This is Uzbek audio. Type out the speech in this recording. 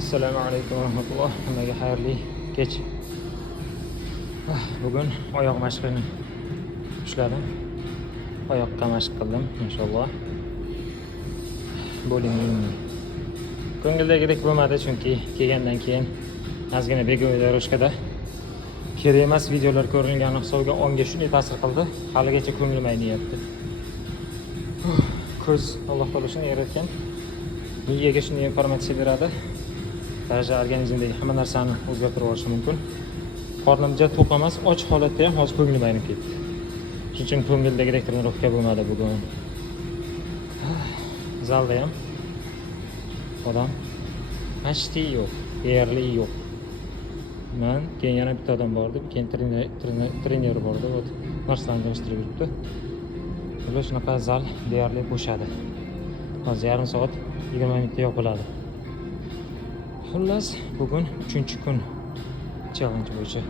Assalomu alaykum va rahmatulloh. Hammaga xayrli kech. Bugun oyoq mashqini ushladim. Oyoqqa mashq qildim, inshaalloh. Bo'ling. Ko'ngildagidek bo'lmadi, chunki kelgandan keyin ozgina bego'y doroshkada kerak emas videolar ko'rilgani hisobiga onga shunday ta'sir qildi. Haligacha ko'nglim ayniyapti. Ko'z Alloh taolo shuni yaratgan. Miyaga shunday informatsiya beradi. Даже organizmdagi hamma narsani o'zgartirib yuborishi mumkin. Qornimja to'q emas, och holatda ham hozir ko'nglim aynib ketdi. Shuning uchun ko'ngildagidek trenirovka bo'lmadi bugun. Zalda ham odam почти yo'q, deyarli yo'q. Men keyin yana bitta odam bordi, keyin trener bordi, вот narsalarni yig'ishtirib yuribdi. Ular shunaqa zal deyarli bo'shadi. Hozir yarim soat 20 minutda yopiladi. Xullas, bugun 3-kun challenge bo'yicha